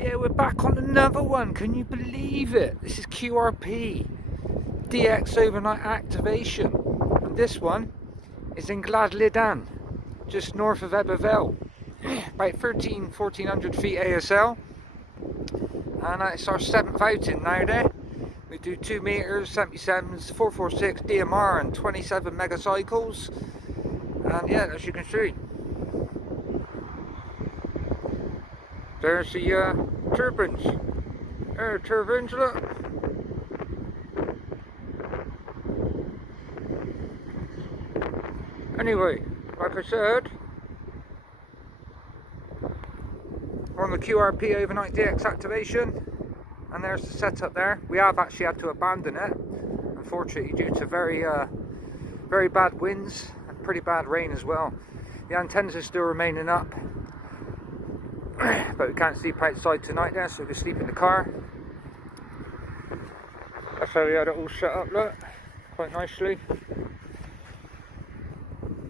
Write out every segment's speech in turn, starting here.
Yeah, we're back on another one. Can you believe it? This is QRP, DX overnight activation. And this one is in Gladlidan, just north of Eberville. About 1400 feet ASL. And it's our 7th outing now there. We do 2 meters, 77s, 446 DMR and 27 megacycles. And yeah, as you can see, there's the turbines. There are turbines, look. Anyway, like I said, we're on the QRP overnight DX activation, and there's the setup there. We have actually had to abandon it, unfortunately, due to very bad winds and pretty bad rain as well. The antennas are still remaining up, but we can't sleep outside tonight there, so we can sleep in the car. That's how we had it all set up, look, quite nicely.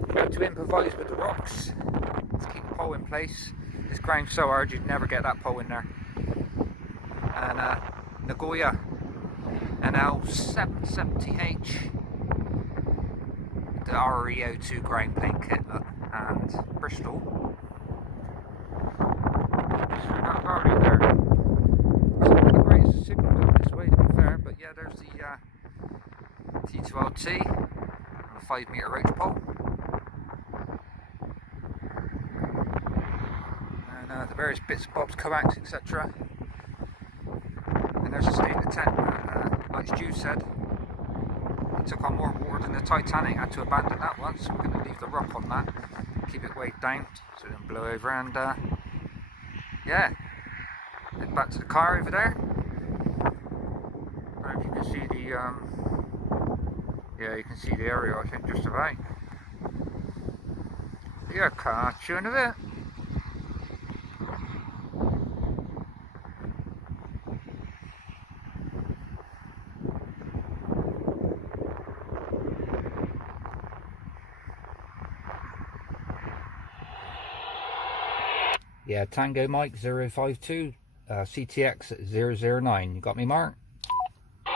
We had to improvise with the rocks to keep the pole in place. This ground's so hard you'd never get that pole in there. And Nagoya NL770H, the REO2 ground plane kit, look, and Bristol. So not already there. It's not the greatest signal going this way, to be fair, but yeah, there's the T12T, the 5-meter roach pole. The various bits and bobs, coax, etc. And there's a state of the tent. Like Stu said, it took on more water than the Titanic, had to abandon that one, so we're going to leave the rock on that, keep it weighed down so it doesn't blow over, and yeah, head back to the car over there. I don't know if you can see the, yeah, you can see the area, I think, just about. Yeah, catch you in a bit. Yeah, Tango Mike 052, CTX 009. You got me, Mark? Yeah,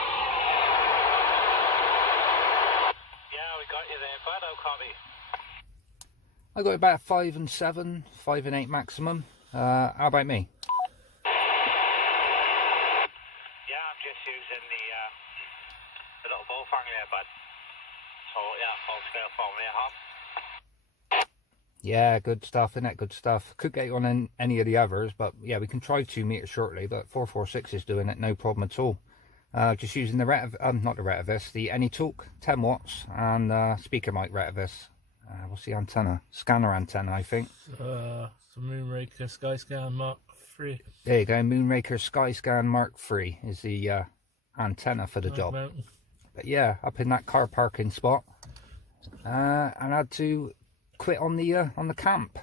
we got you there, bud. How copy? I got about 5 and 7, 5 and 8 maximum. How about me? Yeah, I'm just using the little bullfrog there, bud. So yeah, full scale phone there, huh? Yeah, good stuff, isn't it? Good stuff. Could get you on any of the others, but yeah, we can try 2 meters shortly, but 446 is doing it, no problem at all. Just using the not the Retivis, the AnyTalk, 10 watts, and speaker mic Retivis. What's the antenna? Scanner antenna, I think. The Moonraker Skyscan Mark III. There you go, Moonraker Skyscan Mark III is the antenna for the job. Mountain. But yeah, up in that car parking spot, and I had to quit on the camp.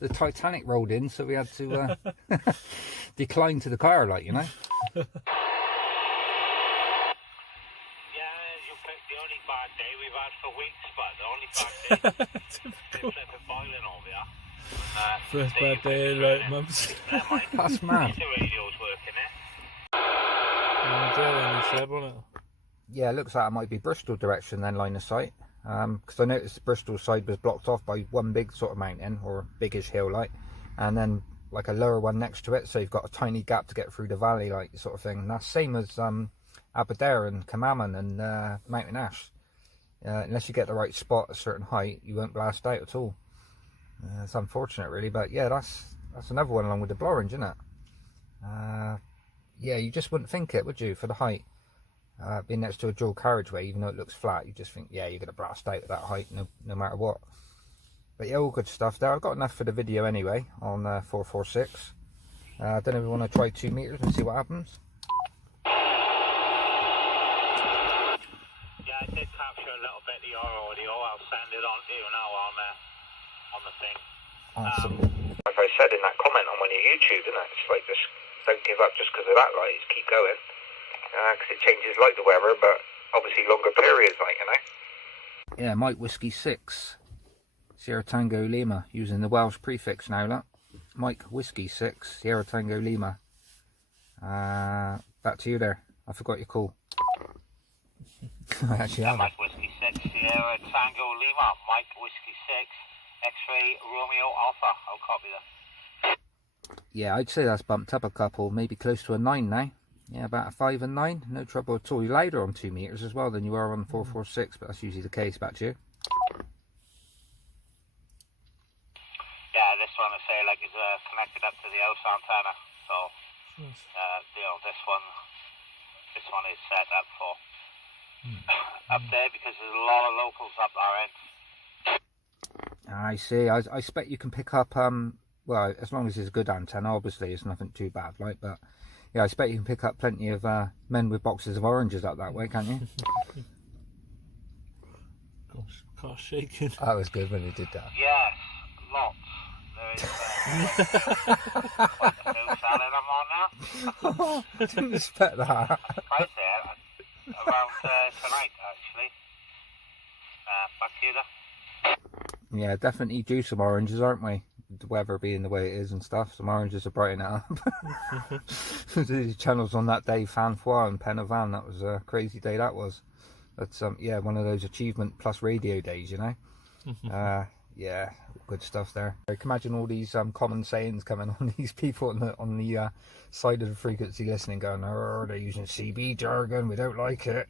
The Titanic rolled in, so we had to decline to the car, like, you know. Yeah, you picked the only bad day we've had for weeks, but the only bad day it's flipping boiling over here. First bad day in like months. That's mad. The radio's working there. Yeah, it looks like it might be Bristol direction then, line of sight. Because I noticed the Bristol side was blocked off by one big sort of mountain, or biggish hill, like, and then like a lower one next to it, so you've got a tiny gap to get through the valley, like, sort of thing. And that's same as Aberdare and Camaman and Mountain Ash. Unless you get the right spot at a certain height, you won't blast out at all. It's unfortunate, really, but yeah, that's another one along with the Blorange, isn't it? Yeah, you just wouldn't think it, would you, for the height? Being next to a dual carriageway, even though it looks flat, you just think, yeah, you're going to blast out at that height, no matter what. But yeah, all good stuff there. I've got enough for the video anyway on 446. I don't know if we want to try 2 meters and see what happens. Yeah, I did capture a little bit of your audio. I'll send it on to you now on the thing. Awesome. Like I said in that comment on one of your YouTube, and it's like, just don't give up just because of that, like, just keep going. Because it changes like the weather, but obviously longer periods, like, you know. Yeah, Mike Whiskey 6, Sierra Tango Lima, using the Welsh prefix now, look. Mike Whiskey 6, Sierra Tango Lima. Back to you there. I forgot your call. I actually have. Mike Whiskey 6, Sierra Tango Lima, Mike Whiskey 6, X-ray Romeo Alpha. I'll copy that. Yeah, I'd say that's bumped up a couple, maybe close to a 9 now. Yeah, about a 5 and 9, no trouble at all. You're louder on 2 meters as well than you are on 446, but that's usually the case. Back to you. Yeah, this one I say like is connected up to the house antenna, so you know this one is set up for up there because there's a lot of locals up our end. I see. I expect you can pick up well, as long as it's a good antenna, obviously it's nothing too bad, right? But yeah, I expect you can pick up plenty of men with boxes of oranges up that way, can't you? Gosh, car shaking. That was good when you did that. Yes, lots. There is quite a few selling them on now. I didn't expect that. Right there, around tonight actually. Back here. Yeah, definitely due some oranges, aren't we? The weather being the way it is and stuff, some oranges are brightening it up. The channels on that day, Fanfoire and Pen of Van, that was a crazy day that was. That's yeah, one of those achievement plus radio days, you know. Yeah, good stuff there. I can imagine all these common sayings coming on these people on the side of the frequency listening, going, "Oh, they're using CB jargon. We don't like it."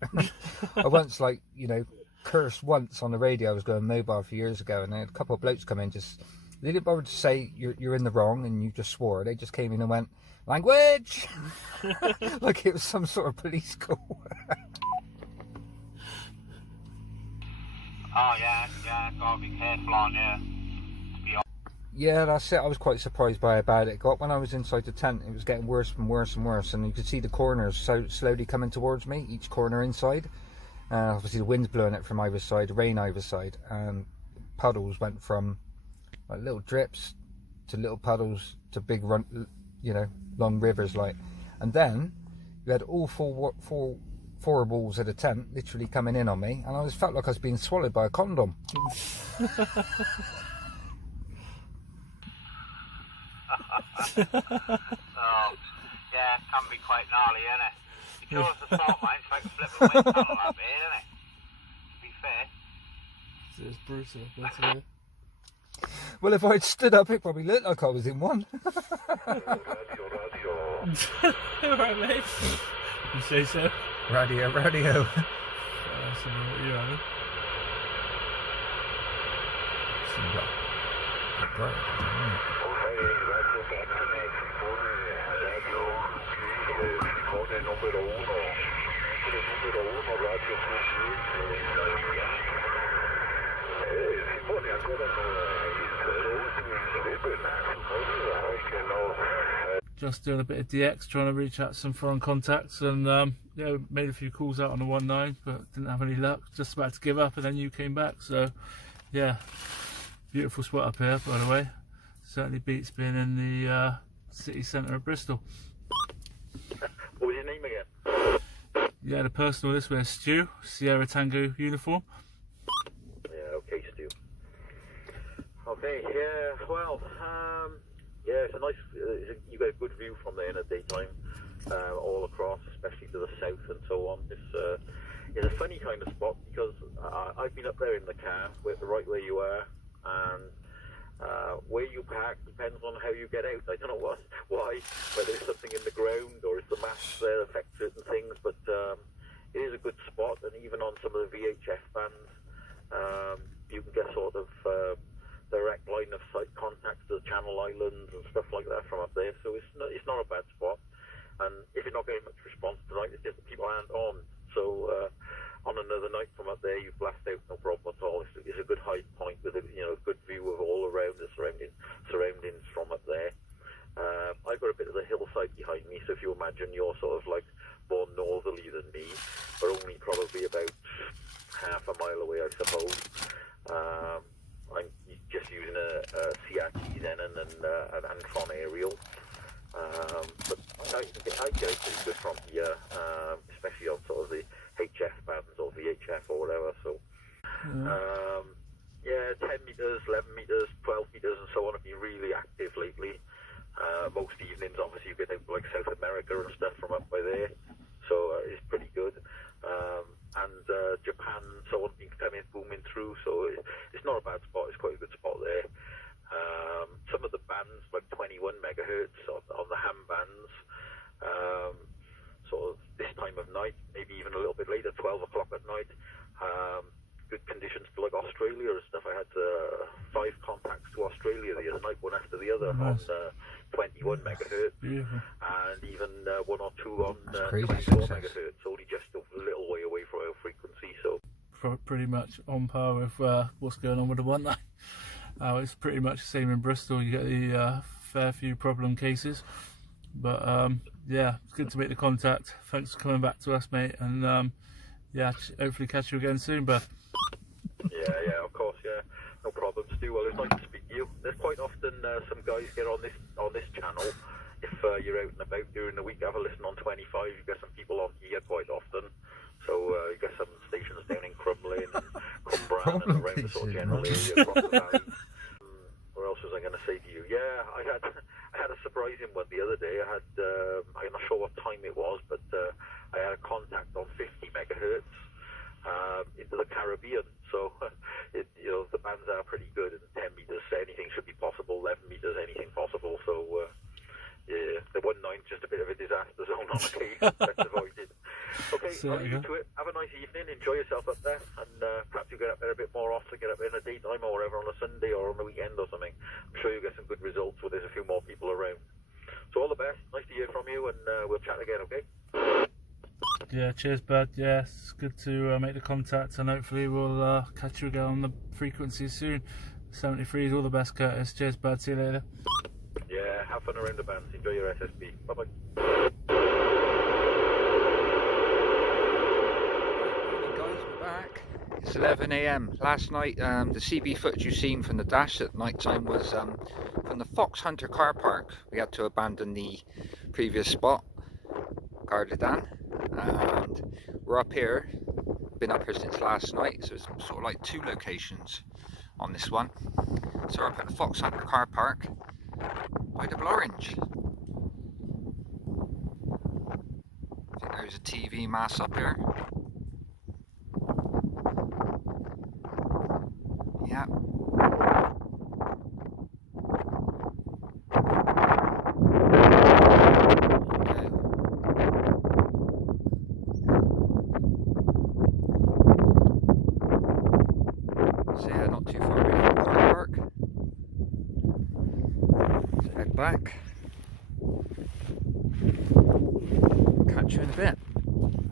I once, like, you know, cursed once on the radio. I was going mobile a few years ago, and they had a couple of blokes come in. Just they didn't bother to say you're in the wrong, and you just swore. They just came in and went, "Language," like it was some sort of police call. Oh yeah, gotta be careful on here. Yeah, that's it. I was quite surprised by how bad it got. When I was inside the tent, it was getting worse and worse and worse, and you could see the corners so slowly coming towards me, each corner inside. Obviously the wind's blowing it from either side, rain either side, and puddles went from like little drips to little puddles to big run, you know, long rivers like. And then you had all four walls of the tent literally coming in on me, and I just felt like I was being swallowed by a condom. Oh, yeah, it can be quite gnarly, isn't it? Because the salt mine's like flipping wind tunnel up here, isn't it? To be fair. It's brutal. Brutal. Well, if I'd stood up, it probably looked like I was in one. Alright, mate. You say so? Radio. What you having? Just doing a bit of DX, trying to reach out to some foreign contacts, and yeah, made a few calls out on the 19, but didn't have any luck. Just about to give up, and then you came back. So yeah, beautiful spot up here, by the way. Certainly beats being in the city centre of Bristol. What was your name again? Yeah, the personal this way is Stu, Sierra Tango uniform. Yeah, okay, Stu. Okay, yeah, well, yeah, it's a nice, you get a good view from there in the daytime, all across, especially to the south and so on. It's a funny kind of spot because I've been up there in the car, right where you are, and where you park depends on how you get out. I don't know why, whether it's something in the ground or if the masts there affect certain things, but it is a good spot, and even on some of the VHF bands, you can get sort of direct line of sight contacts to the Channel Islands and stuff like that from up there, so it's not a bad spot. And if you're not getting much response tonight, it's just that people aren't on. So on another night from up there, you blast out, no problem at all. It's a good high point with a good view of all around the surroundings from up there. I've got a bit of the hillside behind me, so if you imagine you're sort of like more northerly than me, but only probably about half a mile away, I suppose. I'm just using a CRT then and an Antron aerial. But I get it pretty good from here, especially on sort of the HF bands or VHF or whatever. So, yeah, 10 meters, 11 meters, 12 meters, and so on have been really active lately. Japan, so on, been coming booming through. So it's not a bad spot. It's quite a good spot there. Some of the bands, like 21 megahertz on the ham bands, sort of this time of night, maybe even a little bit later, 12 o'clock at night. Good conditions for like Australia and stuff. I had 5 contacts to Australia the other night, one after the other, nice. on 21 megahertz, Beautiful. and even 1 or 2 on crazy 24 success. megahertz, only just a little way away from our frequency. So Pretty much on par with what's going on with the 1.9. It's pretty much the same in Bristol. You get the fair few problem cases, but yeah, it's good to make the contact. Thanks for coming back to us, mate, and yeah, hopefully catch you again soon, bud. yeah, of course, yeah, no problem, Stu. Well, it's nice to speak to you. There's quite often some guys get on this channel. If you're out and about during the week, have a listen on 25. You get some people on here quite often. So you get some stations down in Crumlin and Cumbran and around the sort of general area across the valley. What else was I going to say to you? Yeah, I had a surprising one the other day. I had I'm not sure what time it was, but I had a contact on 50 megahertz into the Caribbean. So the bands are pretty good, and 10 meters anything should be possible. 11 meters anything possible. So yeah, the 1.9 just a bit of a disaster zone on occasion. That's avoided. Okay, I'll leave you to it. Have a nice evening. Enjoy yourself up there, and perhaps you get up there a bit more often. Get up there in the daytime or whatever on a Sunday or on the weekend or something. I'm sure you'll get some good results where there's a few more people around. So all the best. Nice to hear from you, and we'll chat again. Okay. Yeah, cheers, bud. Yeah, it's good to make the contact, and hopefully we'll catch you again on the frequency soon. 73 is all the best, Curtis. Cheers, bud. See you later. Yeah, have fun around the bands. Enjoy your SSB. Bye bye. Guys, we're back. It's 11 AM. Last night, the CB footage you've seen from the dash at night time was from the Fox Hunter car park. We had to abandon the previous spot, Gardadan, and we're up here. Been up here since last night, so it's sort of like 2 locations on this one. So we're up at the Fox Hunter car park by Double Orange. I think there's a TV mast up here. Yeah. So yeah, not too far away from the car park. So head back. Catch you in a bit.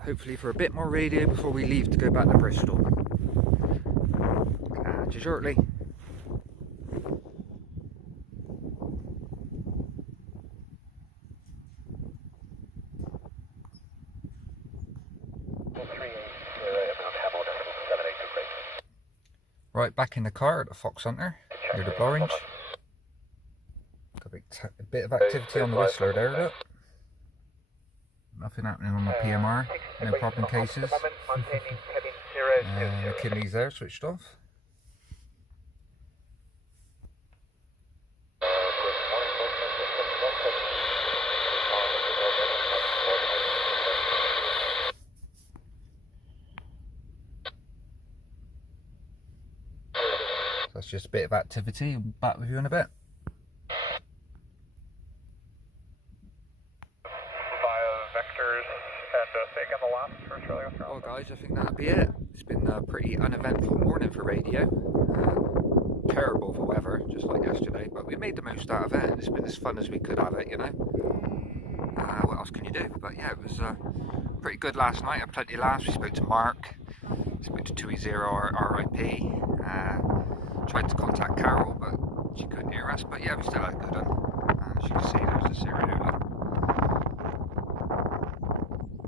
Hopefully for a bit more radio before we leave to go back to Bristol. Catch you shortly. Right, back in the car at the Fox Hunter, near the Orange. Got a bit of activity on the Whistler there, look. Nothing happening on the PMR, no problem cases. The kidneys there, switched off. That's just a bit of activity. I'll be back with you in a bit. Well guys, I think that'll be it. It's been a pretty uneventful morning for radio. Terrible for weather, just like yesterday, but we made the most out of it, and it's been as fun as we could have it, you know. What else can you do? But yeah, it was pretty good last night. I had plenty of laughs. We spoke to Mark, spoke to 2E0 RIP, tried to contact Carol, but she couldn't hear us. But yeah, we still had a good one. As you can see, there's a serial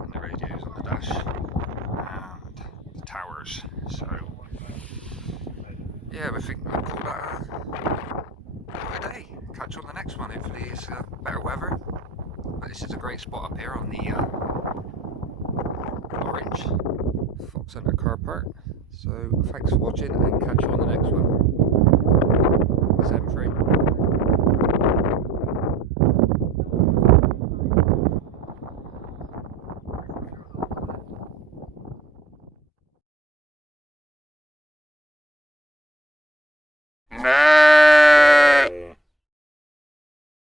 and the radios on the dash and the towers. So yeah, we think we'll call that a day. Catch you on the next one. Hopefully it's better weather. But this is a great spot up here on the Orange Fox Hunter car park. So thanks for watching, and catch you on the next one. 7-3. No.